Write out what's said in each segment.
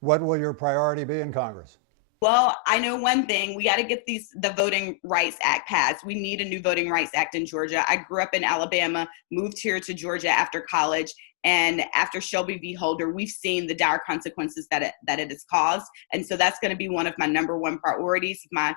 What will your priority be in Congress? Well, I know one thing. We got to get the Voting Rights Act passed. We need a new Voting Rights Act in Georgia. I grew up in Alabama, moved here to Georgia after college, and after Shelby v. Holder, we've seen the dire consequences that it has caused. And so that's going to be one of my number one priorities. My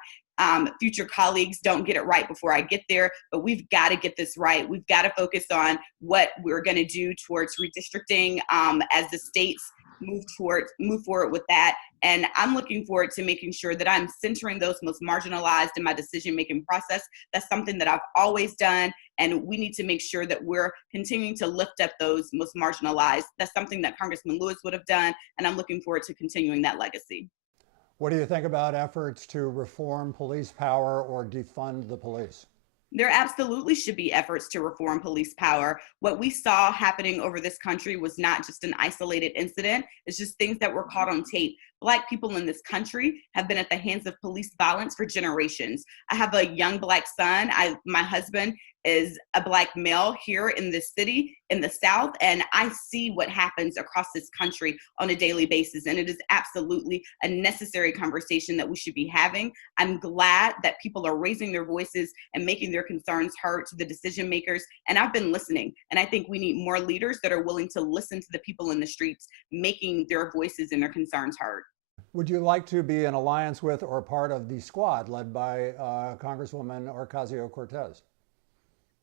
future colleagues don't get it right before I get there, but we've got to get this right. We've got to focus on what we're going to do towards redistricting as the states move forward with that. And I'm looking forward to making sure that I'm centering those most marginalized in my decision-making process. That's something that I've always done, and we need to make sure that we're continuing to lift up those most marginalized. That's something that Congressman Lewis would have done, and I'm looking forward to continuing that legacy. What do you think about efforts to reform police power or defund the police? There absolutely should be efforts to reform police power. What we saw happening over this country was not just an isolated incident. It's just things that were caught on tape. Black people in this country have been at the hands of police violence for generations. I have a young Black son. My husband is a Black male here in this city, in the South, and I see what happens across this country on a daily basis. And it is absolutely a necessary conversation that we should be having. I'm glad that people are raising their voices and making their concerns heard to the decision makers. And I've been listening. And I think we need more leaders that are willing to listen to the people in the streets, making their voices and their concerns heard. Would you like to be in alliance with or part of the squad led by Congresswoman Ocasio-Cortez?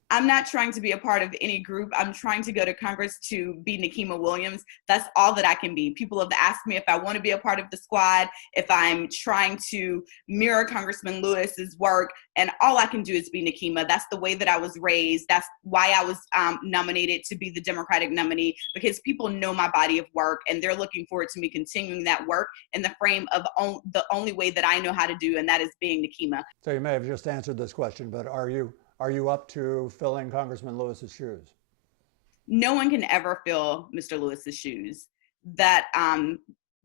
I'm not trying to be a part of any group. I'm trying to go to Congress to be Nikema Williams. That's all that I can be. People have asked me if I want to be a part of the squad, if I'm trying to mirror Congressman Lewis's work, and all I can do is be Nikema. That's the way that I was raised. That's why I was nominated to be the Democratic nominee, because people know my body of work, and they're looking forward to me continuing that work in the frame of the only way that I know how to do, and that is being Nikema. So you may have just answered this question, but are you up to filling Congressman Lewis's shoes? No one can ever fill Mr. Lewis's shoes. That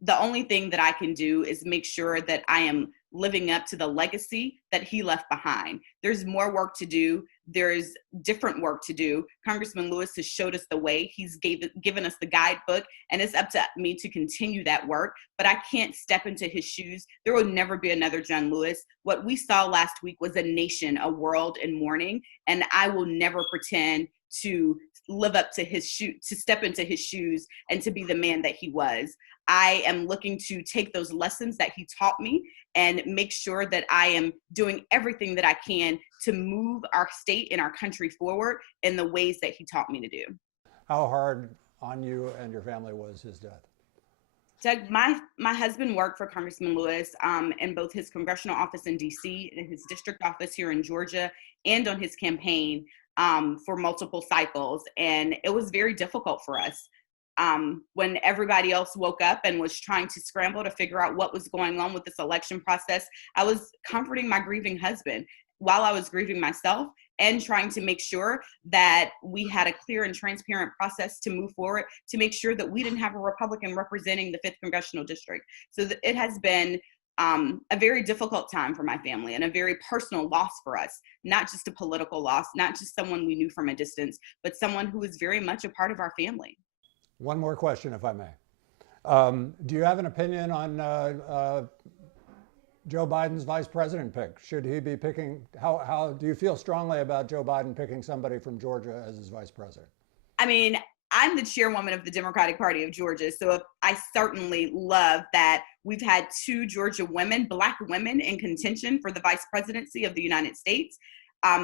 the only thing that I can do is make sure that I am living up to the legacy that he left behind. There's more work to do. There's different work to do. Congressman Lewis has showed us the way. He's given us the guidebook, and it's up to me to continue that work. But I can't step into his shoes. There will never be another John Lewis. What we saw last week was a nation, a world in mourning, and I will never pretend to live up to his shoe, to step into his shoes and to be the man that he was. I am looking to take those lessons that he taught me and make sure that I am doing everything that I can to move our state and our country forward in the ways that he taught me to do. How hard on you and your family was his death? Doug, my husband worked for Congressman Lewis in both his congressional office in DC and his district office here in Georgia, and on his campaign for multiple cycles. And it was very difficult for us. When everybody else woke up and was trying to scramble to figure out what was going on with this election process, I was comforting my grieving husband while I was grieving myself, and trying to make sure that we had a clear and transparent process to move forward, to make sure that we didn't have a Republican representing the 5th Congressional District. So it has been a very difficult time for my family, and a very personal loss for us, not just a political loss, not just someone we knew from a distance, but someone who is very much a part of our family. One more question, if I may. Do you have an opinion on Joe Biden's vice president pick? Should he be picking, how do you feel strongly about Joe Biden picking somebody from Georgia as his vice president? I mean, I'm the chairwoman of the Democratic Party of Georgia, so I certainly love that we've had 2 Georgia women, Black women, in contention for the vice presidency of the United States.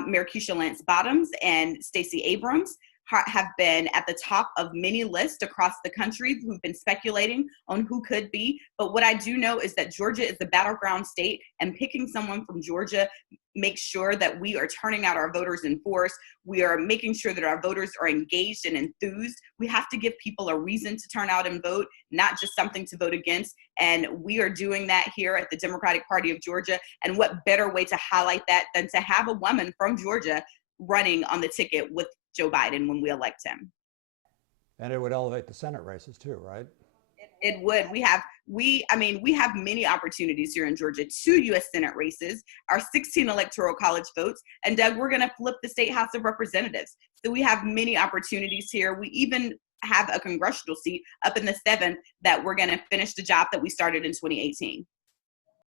Mayor Keisha Lance Bottoms and Stacey Abrams have been at the top of many lists across the country who've been speculating on who could be. But what I do know is that Georgia is the battleground state, and picking someone from Georgia makes sure that we are turning out our voters in force. We are making sure that our voters are engaged and enthused. We have to give people a reason to turn out and vote, not just something to vote against. And we are doing that here at the Democratic Party of Georgia. And what better way to highlight that than to have a woman from Georgia running on the ticket with Joe Biden when we elect him. And it would elevate the Senate races too, right? It would. We have many opportunities here in Georgia, 2 U.S. Senate races, our 16 electoral college votes, and Doug, we're going to flip the State House of Representatives. So we have many opportunities here. We even have a congressional seat up in the 7th, that we're going to finish the job that we started in 2018.